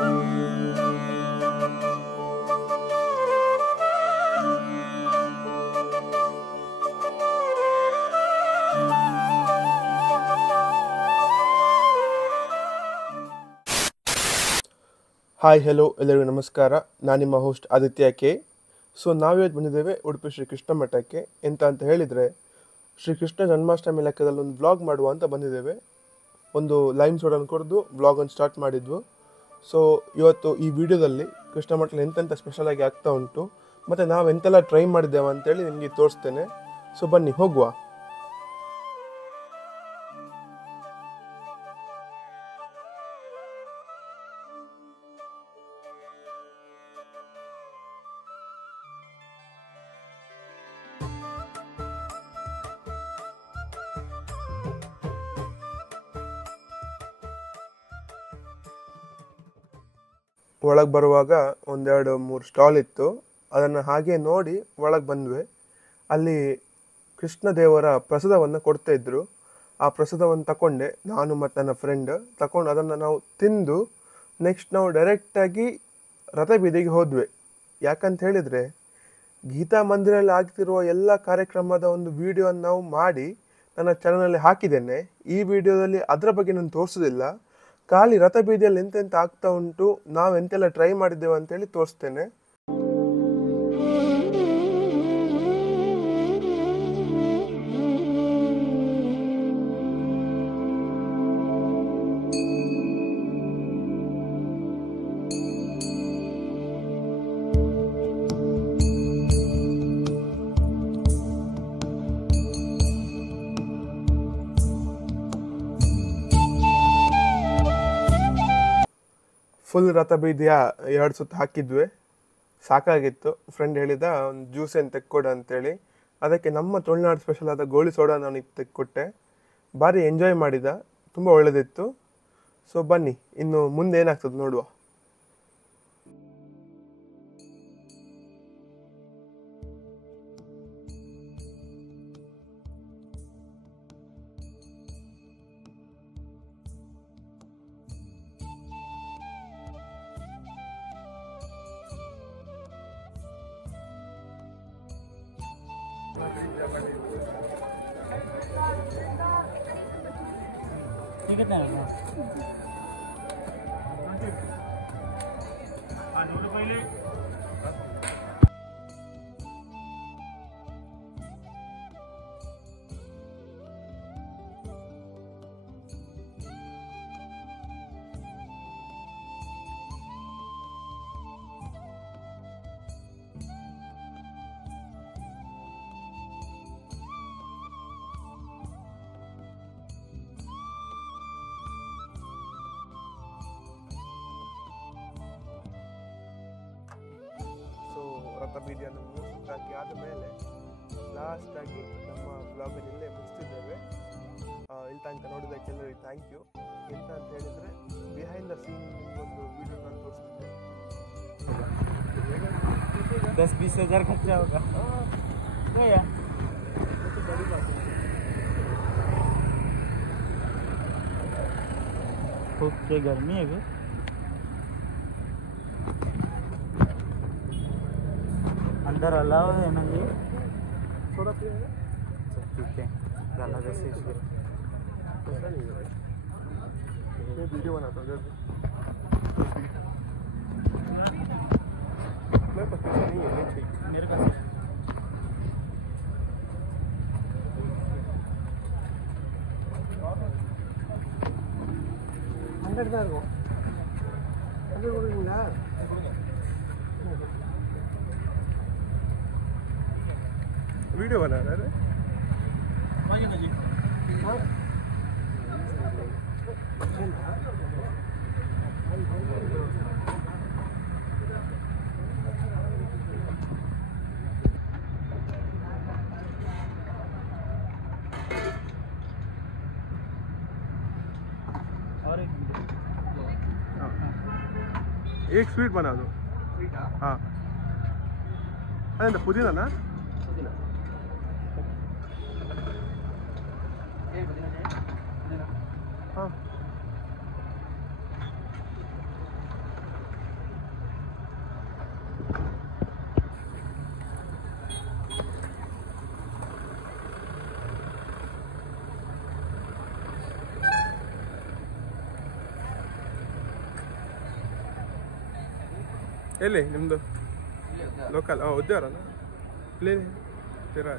Hi hello ಎಲ್ಲರಿಗೂ ನಮಸ್ಕಾರ. ನಾನು ನಿಮ್ಮ ಹೋಸ್ಟ್ ಆದಿತ್ಯ ಕೆ. ಸೊ ನಾವಿವತ್ತು ಬಂದಿದ್ದೇವೆ ಉಡುಪಿ ಶ್ರೀ ಕೃಷ್ಣ ಮಠಕ್ಕೆ. ಎಂತ ಅಂತ ಹೇಳಿದರೆ, ಶ್ರೀ ಕೃಷ್ಣ ಜನ್ಮಾಷ್ಟಮಿ ಲೆಕ್ಕದಲ್ಲಿ ಒಂದು ವ್ಲಾಗ್ ಮಾಡುವ ಅಂತ ಬಂದಿದ್ದೇವೆ. ಒಂದು ಲೈಮ್ ಸೋಡನ್ನು ಕುಡಿದು ವ್ಲಾಗನ್ನು ಸ್ಟಾರ್ಟ್ ಮಾಡಿದ್ವು. ಸೊ ಇವತ್ತು ಈ ವಿಡಿಯೋದಲ್ಲಿ ಕೃಷ್ಣ ಮಠದಲ್ಲಿ ಎಂತೆಂಥ ಸ್ಪೆಷಲಾಗಿ ಆಗ್ತಾ ಉಂಟು ಮತ್ತು ನಾವು ಎಂತೆಲ್ಲ ಟ್ರೈ ಮಾಡಿದ್ದೇವೆ ಅಂತೇಳಿ ನಿಮಗೆ ತೋರಿಸ್ತೇನೆ. ಸೊ ಬನ್ನಿ ಹೋಗುವ. ಒಳಗೆ ಬರುವಾಗ ಒಂದೆರಡು ಮೂರು ಸ್ಟಾಲ್ ಇತ್ತು. ಅದನ್ನು ಹಾಗೆ ನೋಡಿ ಒಳಗೆ ಬಂದ್ವಿ. ಅಲ್ಲಿ ಕೃಷ್ಣ ದೇವರ ಪ್ರಸಾದವನ್ನು ಕೊಡ್ತಾ ಇದ್ರು. ಆ ಪ್ರಸಾದವನ್ನು ತಗೊಂಡೆ, ನಾನು ಮತ್ತು ನನ್ನ ಫ್ರೆಂಡ್ ತಗೊಂಡು ಅದನ್ನು ನಾವು ತಿಂದು ನೆಕ್ಸ್ಟ್ ನಾವು ಡೈರೆಕ್ಟಾಗಿ ರಥಬೀದಿಗೆ ಹೋದ್ವಿ. ಯಾಕಂತ ಹೇಳಿದರೆ, ಗೀತಾ ಮಂದಿರಲ್ಲಿ ಆಗ್ತಿರುವ ಎಲ್ಲ ಕಾರ್ಯಕ್ರಮದ ಒಂದು ವಿಡಿಯೋವನ್ನು ನಾವು ಮಾಡಿ ನನ್ನ ಚಾನಲಲ್ಲಿ ಹಾಕಿದ್ದೇನೆ. ಈ ವಿಡಿಯೋದಲ್ಲಿ ಅದರ ಬಗ್ಗೆ ನಾನು ತೋರಿಸೋದಿಲ್ಲ, ಖಾಲಿ ರಥಬೀದಿಯಲ್ಲಿ ಎಂತೆಂತ ಆಗ್ತಾ ಉಂಟು, ನಾವು ಎಂತೆಲ್ಲ ಟ್ರೈ ಮಾಡಿದ್ದೇವೆ ಅಂತೇಳಿ ತೋರಿಸ್ತೇನೆ. ಫುಲ್ ರಥಬೀದಿಯ 2 ಸುತ್ತು ಹಾಕಿದ್ವಿ, ಸಾಕಾಗಿತ್ತು. ಫ್ರೆಂಡ್ ಹೇಳಿದ ಒಂದು ಜ್ಯೂಸ್ ಏನು ತೆಕ್ಕೊಡ ಅಂತೇಳಿ. ಅದಕ್ಕೆ ನಮ್ಮ ತುಳುನಾಡು ಸ್ಪೆಷಲ್ ಆದ ಗೋಳಿ ಸೋಡಾ ನಾನು ತೆಕ್ಕೊಟ್ಟೆ. ಭಾರಿ ಎಂಜಾಯ್ ಮಾಡಿದ, ತುಂಬ ಒಳ್ಳೆದಿತ್ತು. ಸೊ ಬನ್ನಿ ಇನ್ನು ಮುಂದೆ ಏನಾಗ್ತದೆ ನೋಡುವ. कितना है पहले ರಥಬೀದಿಯನ್ನು ಮುಗಿಸಾಕಿ ಆದ ಮೇಲೆ ಲಾಸ್ಟಾಗಿ ನಮ್ಮ ಬ್ಲಾಗನ್ನು ಇಲ್ಲೇ ಮುಗಿಸ್ತಿದ್ದೇವೆ. ಇಲ್ಲಿ ತನಕ ನೋಡಿದ್ದಕ್ಕೆಲ್ಲರಿಗೂ ಥ್ಯಾಂಕ್ ಯು. ಎಂತ ಅಂತ ಹೇಳಿದರೆ, ಬಿಹೈಂಡ್ ದ ಸೀನ್ ಒಂದು ವಿಡಿಯೋ ನಾನು ತೋರಿಸ್ತಿದ್ದೆ. 10-20 हज़ार खर्चा होगा भैया. खूब से गर्मी है भी. अंदर अलाव है ना ये थोड़ा पिए है, पीते हैं ज़्यादा जैसे इसलिए ये वीडियो बनाता हूँ. मेरे पास पैसा नहीं है, ठीक मेरे का 100 தான் இருக்கும். 100 கொடுக்குங்களா? वीडियो बना रहा है. और एक स्वीट बना दो. हाँ, अरे पुदीना ना. हाँ ಎಲ್ಲಿ ನಿಮ್ಮದು ಲೋಕಲ್ ಉದ್ಯಾವರನ ಇಲ್ಲಿ ತೀರಾ